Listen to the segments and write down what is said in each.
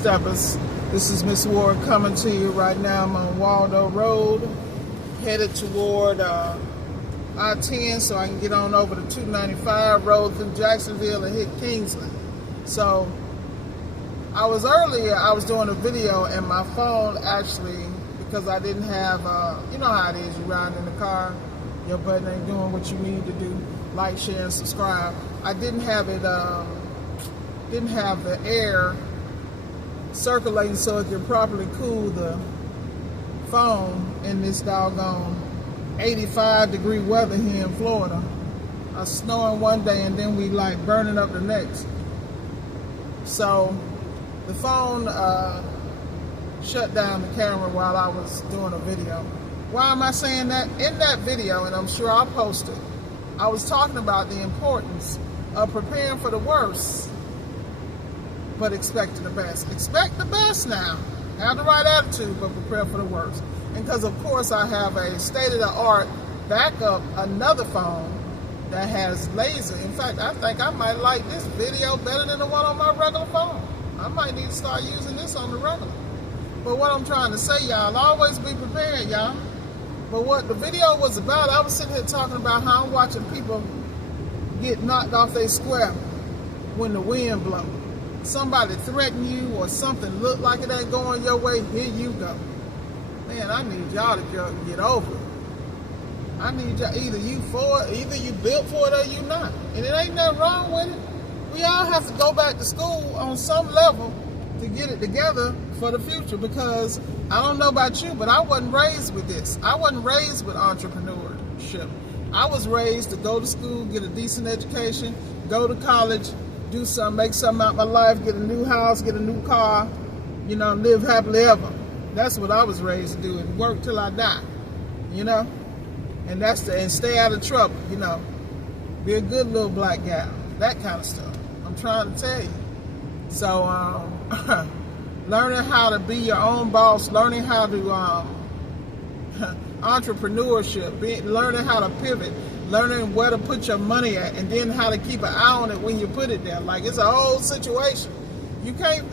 Steppers. This is Miss Ward coming to you right now. I'm on Waldo Road, headed toward I-10 so I can get on over the 295 road through Jacksonville and hit Kingsley. So I was doing a video and my phone actually, because I didn't have, you know how it is, you ride in the car, your button ain't doing what you need to do, like, share, and subscribe. I didn't have it, didn't have the air circulating so it could properly cool the phone in this doggone 85-degree weather here in Florida. I was snowing one day and then we like burning up the next. So the phone shut down the camera while I was doing a video. Why am I saying that? In that video, and I'm sure I'll post it, I was talking about the importance of preparing for the worst but expecting the best. Expect the best now. Have the right attitude, but prepare for the worst. And because, of course, I have a state-of-the-art backup, another phone that has laser. In fact, I think I might like this video better than the one on my regular phone. I might need to start using this on the regular. But what I'm trying to say, y'all, always be prepared, y'all. But what the video was about, I was sitting here talking about how I'm watching people get knocked off their square when the wind blows. Somebody threaten you or something look like it ain't going your way, here you go. Man, I need y'all to get over it. I need y'all, either you built for it or you not. And it ain't nothing wrong with it. We all have to go back to school on some level to get it together for the future, because I don't know about you, but I wasn't raised with this. I wasn't raised with entrepreneurship. I was raised to go to school, get a decent education, go to college, do something, make something out of my life, get a new house, get a new car, you know, live happily ever. That's what I was raised to do, and work till I die, you know? And and stay out of trouble, you know? Be a good little black gal, that kind of stuff. I'm trying to tell you. So, learning how to be your own boss, learning how to, entrepreneurship, learning how to pivot, learning where to put your money at, and then how to keep an eye on it when you put it there. Like, it's a whole situation. You can't,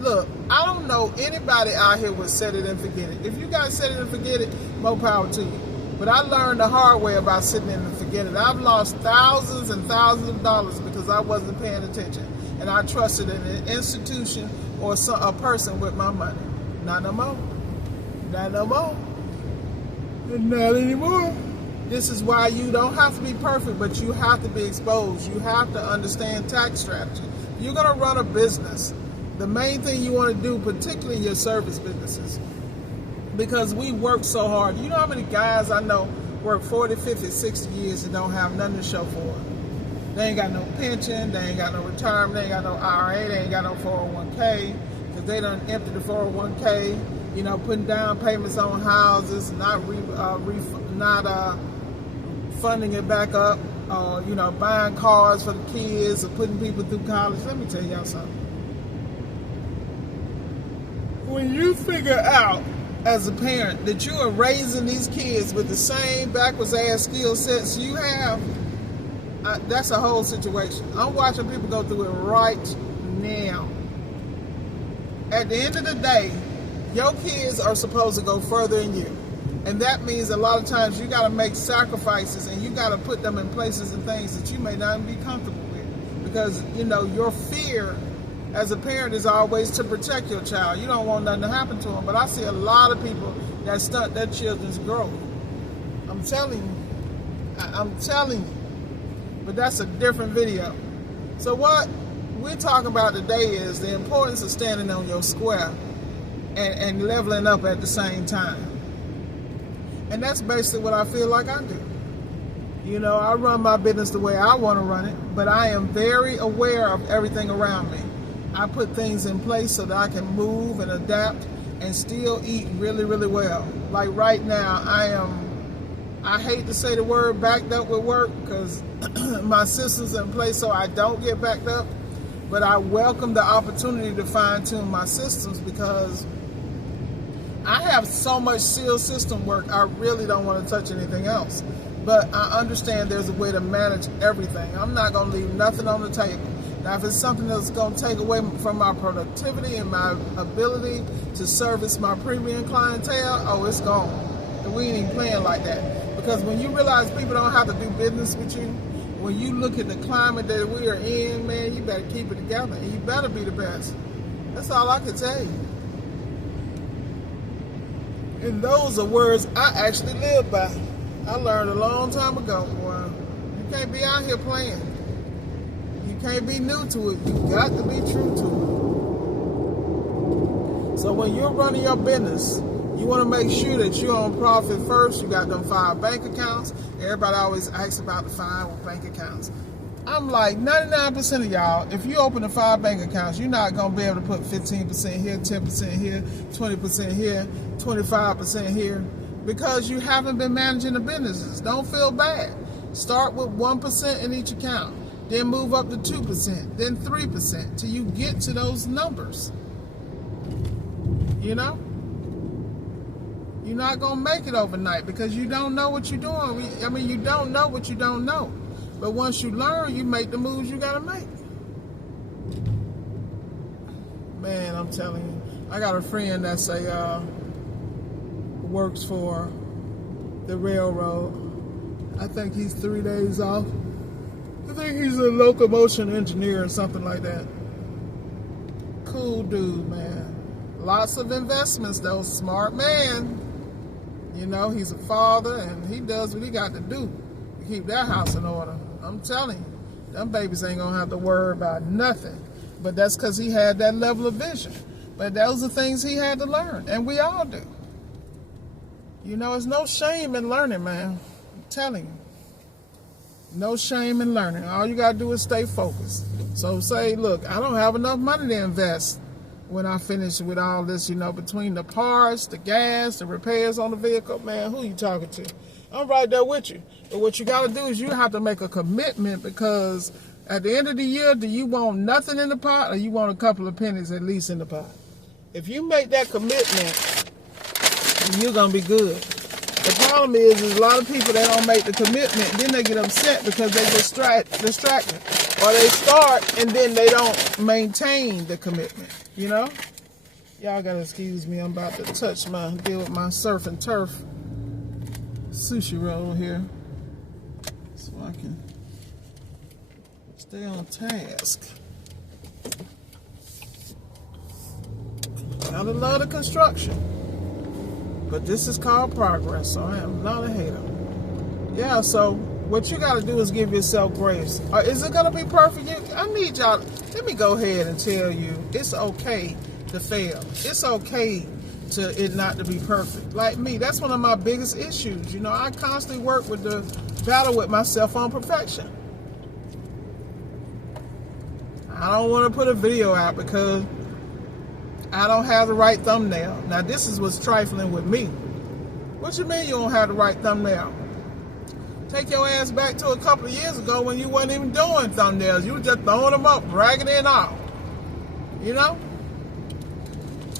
look, I don't know anybody out here would set it and forget it. If you guys set it and forget it, more power to you. But I learned the hard way about sitting in and forgetting it. I've lost thousands and thousands of dollars because I wasn't paying attention. And I trusted in an institution or a person with my money. Not no more. Not no more. Not anymore. This is why you don't have to be perfect, but you have to be exposed. You have to understand tax strategy. You're going to run a business. The main thing you want to do, particularly in your service businesses, because we work so hard. You know how many guys I know work 40, 50, 60 years and don't have nothing to show for it? They ain't got no pension, they ain't got no retirement, they ain't got no IRA, they ain't got no 401k, because they done emptied the 401k, you know, putting down payments on houses, not funding it back up, you know, buying cars for the kids or putting people through college. Let me tell y'all something. When you figure out as a parent that you are raising these kids with the same backwards ass skill sets you have, that's a whole situation. I'm watching people go through it right now. At the end of the day, your kids are supposed to go further than you. And that means a lot of times you got to make sacrifices and you got to put them in places and things that you may not be comfortable with. Because, you know, your fear as a parent is always to protect your child. You don't want nothing to happen to them. But I see a lot of people that stunt their children's growth. I'm telling you. I'm telling you. But that's a different video. So what we're talking about today is the importance of standing on your square and leveling up at the same time. And that's basically what I feel like I do. You know, I run my business the way I want to run it, but I am very aware of everything around me. I put things in place so that I can move and adapt and still eat really, really well. Like right now, I hate to say the word backed up with work because my system's in place so I don't get backed up, but I welcome the opportunity to fine tune my systems because I have so much SEAL system work, I really don't want to touch anything else. But I understand there's a way to manage everything. I'm not going to leave nothing on the table. Now, if it's something that's going to take away from my productivity and my ability to service my premium clientele, oh, it's gone. And we ain't even playing like that. Because when you realize people don't have to do business with you, when you look at the climate that we are in, man, you better keep it together. And you better be the best. That's all I can tell you. And those are words I actually live by. I learned a long time ago, boy. You can't be out here playing. You can't be new to it. You got to be true to it. So when you're running your business, you want to make sure that you're on profit first. You got them 5 bank accounts. Everybody always asks about the 5 bank accounts. I'm like, 99% of y'all, if you open the 5 bank accounts, you're not going to be able to put 15% here, 10% here, 20% here, 25% here, because you haven't been managing the businesses. Don't feel bad. Start with 1% in each account, then move up to 2%, then 3%, till you get to those numbers. You know? You're not going to make it overnight because you don't know what you're doing. I mean, you don't know what you don't know. But once you learn, you make the moves you got to make. Man, I'm telling you. I got a friend that's works for the railroad. I think he's 3 days off. I think he's a locomotion engineer or something like that. Cool dude, man. Lots of investments, though. Smart man. You know, he's a father, and he does what he got to do to keep that house in order. I'm telling you, them babies ain't going to have to worry about nothing. But that's because he had that level of vision. But those are things he had to learn, and we all do. You know, there's no shame in learning, man. I'm telling you. No shame in learning. All you got to do is stay focused. So say, look, I don't have enough money to invest when I finish with all this, you know, between the parts, the gas, the repairs on the vehicle. Man, who you talking to? I'm right there with you. But what you got to do is you have to make a commitment, because at the end of the year, do you want nothing in the pot, or you want a couple of pennies at least in the pot? If you make that commitment, you're going to be good. The problem is a lot of people, they don't make the commitment, then they get upset because they get distracted. Or they start and then they don't maintain the commitment, you know? Y'all got to excuse me. I'm about to deal with my surf and turf sushi roll here so I can stay on task. Gotta love the construction. But this is called progress, so I am not a hater. Yeah, so what you got to do is give yourself grace. Is it going to be perfect? I need y'all, let me go ahead and tell you, it's okay to fail. It's okay to it not to be perfect. Like me, that's one of my biggest issues. You know, I constantly work with the battle with myself on perfection. I don't want to put a video out because I don't have the right thumbnail. Now, this is what's trifling with me. What you mean you don't have the right thumbnail? Take your ass back to a couple of years ago when you wasn't even doing thumbnails. You were just throwing them up, bragging it out. You know?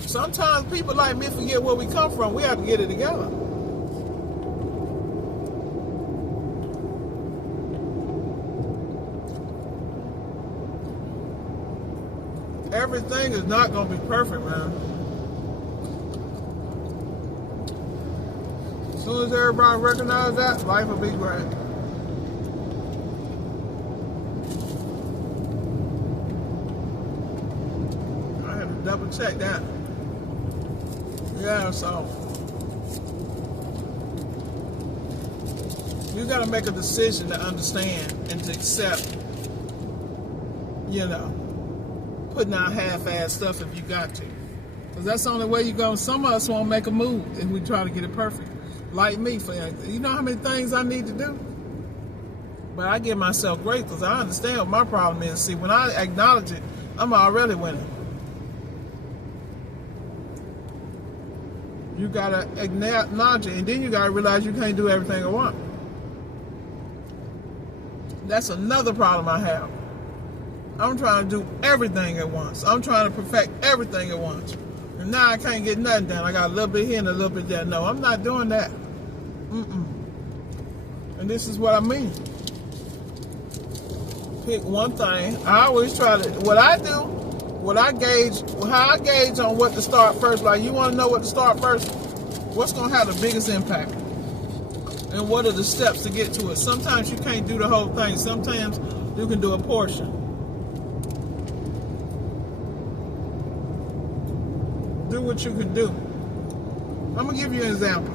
Sometimes people like me forget where we come from. We have to get it together. Everything is not going to be perfect, man. As soon as everybody recognizes that, life will be great. I have to double check that. Yeah, so you got to make a decision to understand and to accept, you know, putting out half-ass stuff if you got to. Because that's the only way you go. Some of us won't make a move if we try to get it perfect. Like me, for instance. You know how many things I need to do? But I give myself grace because I understand what my problem is. See, when I acknowledge it, I'm already winning. You got to acknowledge it, and then you got to realize you can't do everything at once. That's another problem I have. I'm trying to do everything at once. I'm trying to perfect everything at once. And now I can't get nothing done. I got a little bit here and a little bit there. No, I'm not doing that. And this is what I mean. pick one thing. I always try to, what I do, how I gauge on what to start first. Like, you want to know what to start first? What's going to have the biggest impact? And what are the steps to get to it? Sometimes you can't do the whole thing. Sometimes you can do a portion. Do what you can do. I'm going to give you an example.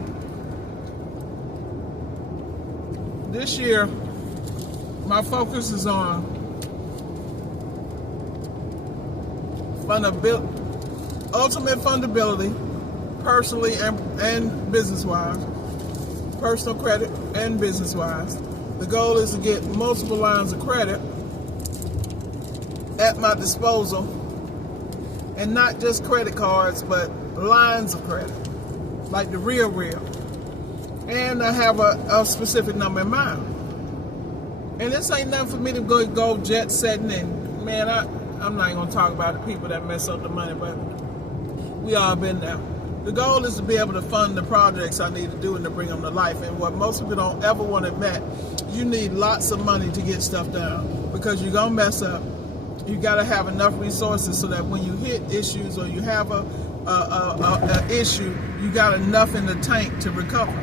This year, my focus is on ultimate fundability, personally and business-wise, personal credit and business-wise. The goal is to get multiple lines of credit at my disposal, and not just credit cards, but lines of credit, like the real. And I have a specific number in mind. And this ain't nothing for me to go jet setting, and man, I'm not even gonna talk about the people that mess up the money, but we all been there. The goal is to be able to fund the projects I need to do and to bring them to life. And what most people don't ever want to admit, you need lots of money to get stuff done, because you're gonna mess up. You gotta have enough resources so that when you hit issues or you have a issue, you got enough in the tank to recover.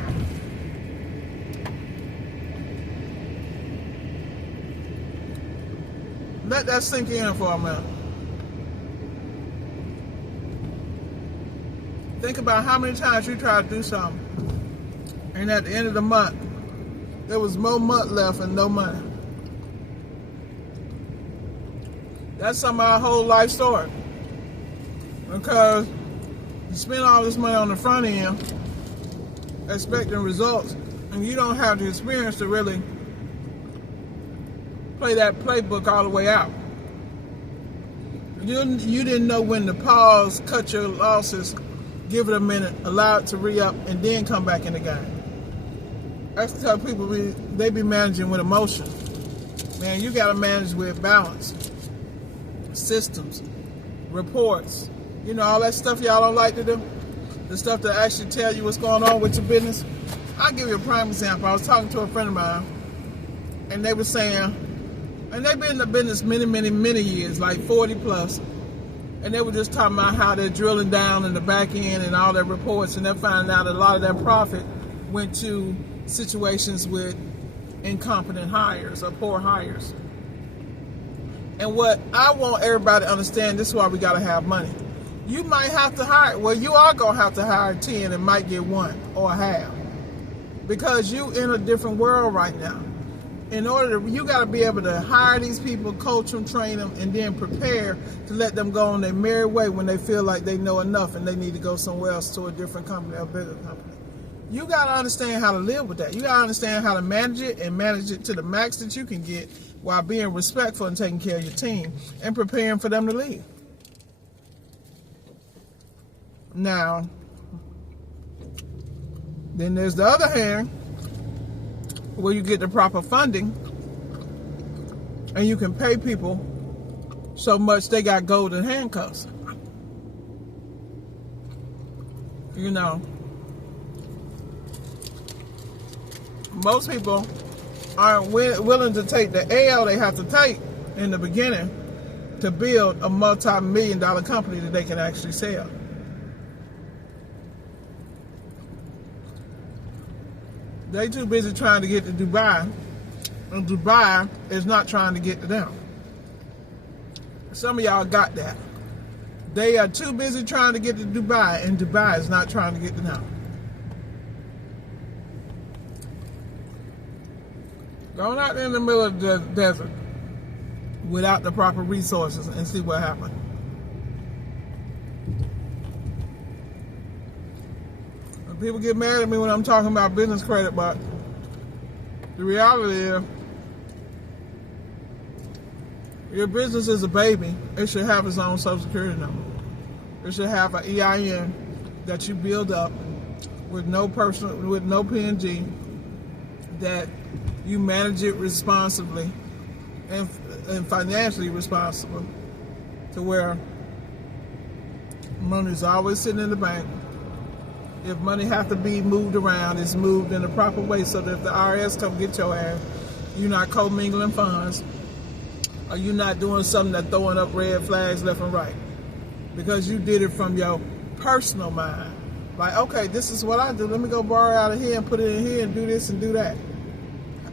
Let that sink in for a minute. Think about how many times you tried to do something, and at the end of the month, there was more month left and no money. That's some of our whole life story. Because you spend all this money on the front end, expecting results, and you don't have the experience to really play that playbook all the way out. You didn't know when to pause, cut your losses, give it a minute, allow it to re-up, and then come back in the game. That's how people they be managing with emotion. Man, you got to manage with balance, systems, reports. You know, all that stuff y'all don't like to do, the stuff that actually tell you what's going on with your business. I'll give you a prime example. I was talking to a friend of mine, and they were saying, and they've been in the business many years, like 40 plus. And they were just talking about how they're drilling down in the back end and all their reports, and they're finding out a lot of their profit went to situations with incompetent hires or poor hires. And what I want everybody to understand, this is why we got to have money. You might have to hire, well, you are going to have to hire 10 and might get one or half, because you in a different world right now. You got to be able to hire these people, coach them, train them, and then prepare to let them go on their merry way when they feel like they know enough and they need to go somewhere else, to a different company, a bigger company. You got to understand how to live with that. You got to understand how to manage it, and manage it to the max that you can get, while being respectful and taking care of your team and preparing for them to leave. Now, then there's the other hand, where you get the proper funding and you can pay people so much they got golden handcuffs. You know, most people aren't willing to take the L they have to take in the beginning to build a multi-million-dollar company that they can actually sell. They too busy trying to get to Dubai, and Dubai is not trying to get to them. Some of y'all got that. They are too busy trying to get to Dubai, and Dubai is not trying to get to them. Go out in the middle of the desert without the proper resources and see what happens. People get mad at me when I'm talking about business credit, but the reality is, your business is a baby. It should have its own Social Security number. It should have an EIN that you build up with no P&G, that you manage it responsibly and financially responsible, to where money's always sitting in the bank. If money have to be moved around, it's moved in the proper way, so that if the IRS come get your ass, you're not commingling funds. Or you not doing something that's throwing up red flags left and right? Because you did it from your personal mind. Like, okay, this is what I do. Let me go borrow out of here and put it in here and do this and do that.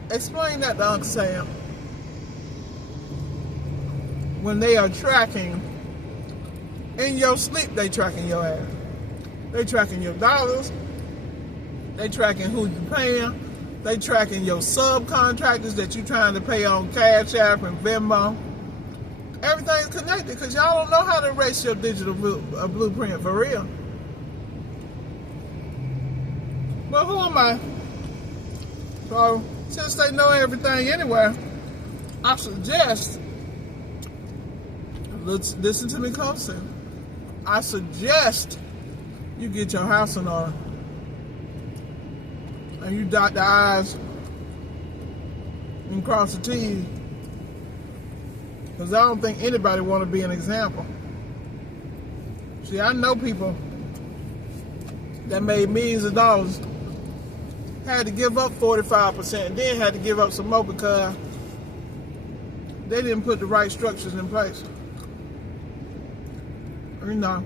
Explain that to Uncle Sam. When they are tracking, in your sleep, they tracking your ass. They tracking your dollars. They tracking who you paying. They tracking your subcontractors that you trying to pay on Cash App and Venmo. Everything's connected because y'all don't know how to erase your digital blueprint for real. But who am I? So, since they know everything anyway, I suggest, listen to me closely. I suggest you get your house in order. And you dot the I's and cross the T's. Because I don't think anybody want to be an example. See, I know people that made millions of dollars, had to give up 45% and then had to give up some more because they didn't put the right structures in place. You know,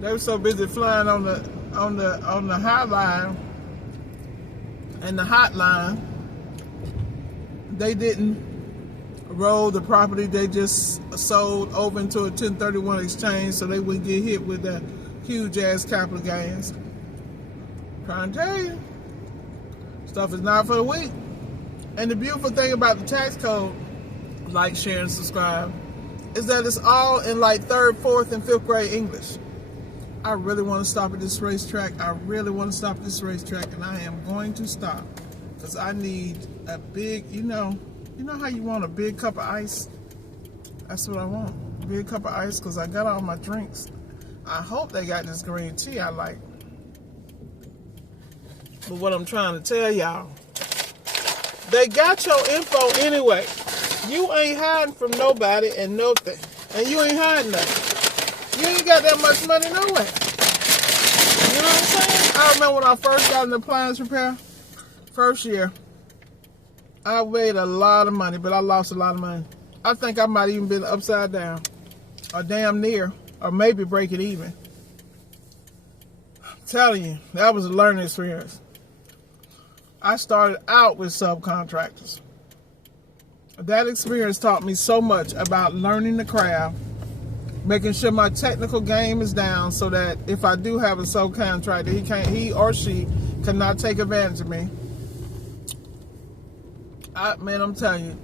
they were so busy flying on the high line and the hotline, they didn't roll the property they just sold over into a 1031 exchange so they wouldn't get hit with the huge ass capital gains. Trying to tell you, stuff is not for the weak. And the beautiful thing about the tax code, like, share, and subscribe, is that it's all in like 3rd, 4th, and 5th grade English. I really want to stop at this racetrack. I really want to stop at this racetrack, and I am going to stop because I need a big, you know how you want a big cup of ice? That's what I want, a big cup of ice, because I got all my drinks. I hope they got this green tea I like. But what I'm trying to tell y'all, they got your info anyway. You ain't hiding from nobody and nothing. And you ain't hiding nothing. You ain't got that much money nowhere. You know what I'm saying? I remember when I first got an appliance repair, first year, I made a lot of money, but I lost a lot of money. I think I might even been upside down, or damn near, or maybe break it even. I'm telling you, that was a learning experience. I started out with subcontractors. That experience taught me so much about learning the craft, making sure my technical game is down so that if I do have a subcontractor, he or she cannot take advantage of me. Man, I'm telling you,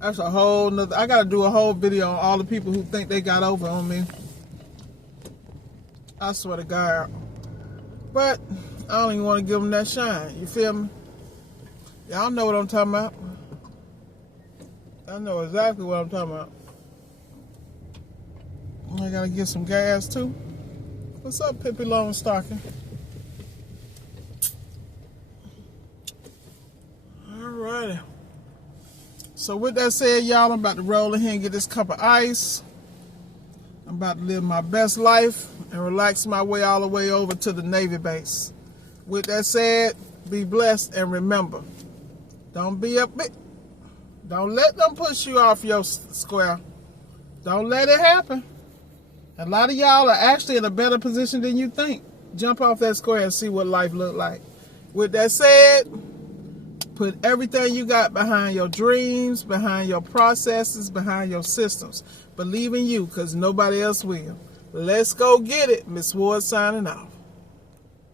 that's a whole nother. I got to do a whole video on all the people who think they got over on me. I swear to God. But I don't even want to give them that shine. You feel me? Y'all know what I'm talking about. I know exactly what I'm talking about. I got to get some gas too. What's up, Pippi Longstocking? Alrighty. So with that said, y'all, I'm about to roll in here and get this cup of ice. I'm about to live my best life and relax my way all the way over to the Navy base. With that said, be blessed and remember, don't be up. Don't let them push you off your square. Don't let it happen. A lot of y'all are actually in a better position than you think. Jump off that square and see what life look like. With that said, put everything you got behind your dreams, behind your processes, behind your systems. Believe in you, because nobody else will. Let's go get it. Miss Ward signing off.